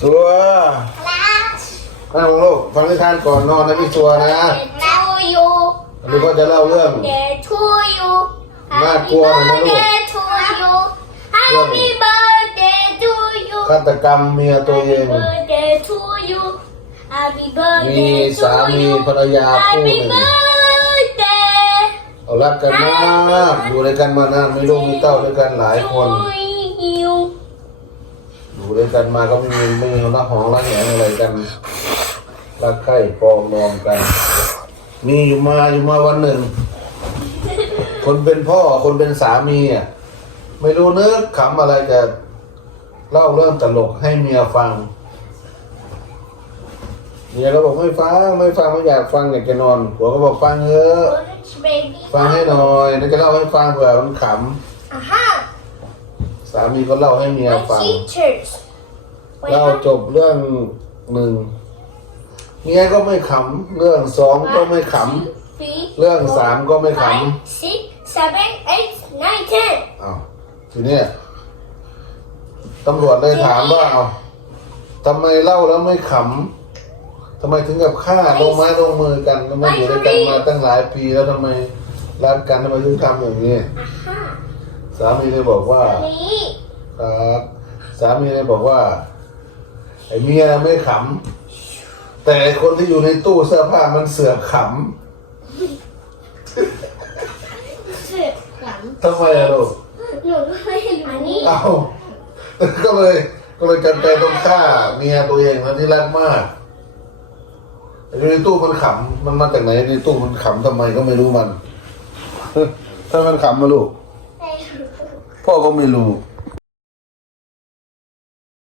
สัวนั่งลงลูกฟังนิทานก่อนนอนนะพี่สัวนะ to you อันนี้ก็จะเล่าเรื่อง birthday to you น่ากลัวหน่อยนะลูก birthday to you Happy birthday to you ฆาตกรรมเมียตัวเอง Happy birthday to you Happy มี birthday สา to มี you ภรรยาคู่ห Happy นึ่ง birthday เอารักกันมากอยู่ด้วยกันมานานมีลูกมีเต้าด้วยกันหลายคน to you อยู่ด้วยกันมาก็ไม่มีไม่มีรักหองรักแหงอะไรกันรักใคร่ปรองดองกัน มีอยู่มาอยู่มาวันหนึ่ง คนเป็นพ่อคนเป็นสามีอะไม่รู้นึกขำอะไรจะเล่าเรื่องตลกให้เมียฟังเมียก็บอกไม่ฟังไม่ฟังไม่อยากฟังอยากจะนอนผัวก็บอกฟังเถอะ Orange baby ฟังให้หน่อยแล้วจะเล่าให้ฟังเผื่อมันข Aha ำ สามีก็เล่าให้เมีย My ฟัง teachers เล่าจบเรื่องหนึ่งเมียก็ไม่ขำเรื่องสองก็ไม่ข three เรื่องสามก็ไม่ข five six seven eight nine ten ำอ้าวทีเนี้ยตำรวจเลยถามว่าเอาทำไมเล่าแล้วไม่ขำทำไมถึงกับฆ่าลงไม้ลงมือกันทำไมอยู่ด้วยกันมาตั้งหลายปีแล้วทำไมรักกันทำไมถึงทำอย่างนี้ Aha สามีเลยบอกว่านี่ครับสามีเลยบอกว่า ไอ้เมียไม่ขำแต่คนที่อยู่ในตู้เสื้อผ้ามันเสือกขเสือกหลังำทำไมอะลูกหนูก็ไม่รู้อันนี้ เอาก็เลยก็เลยจำใจต้องฆ่าเมียตัวเองนะที่รักมากแต่อยู่ในตู้มันขำมันมาจากไหนในตู้มันขำทำไมก็ไม่รู้มัน ถ้ามันขำมาลูก Pô, Gomilu,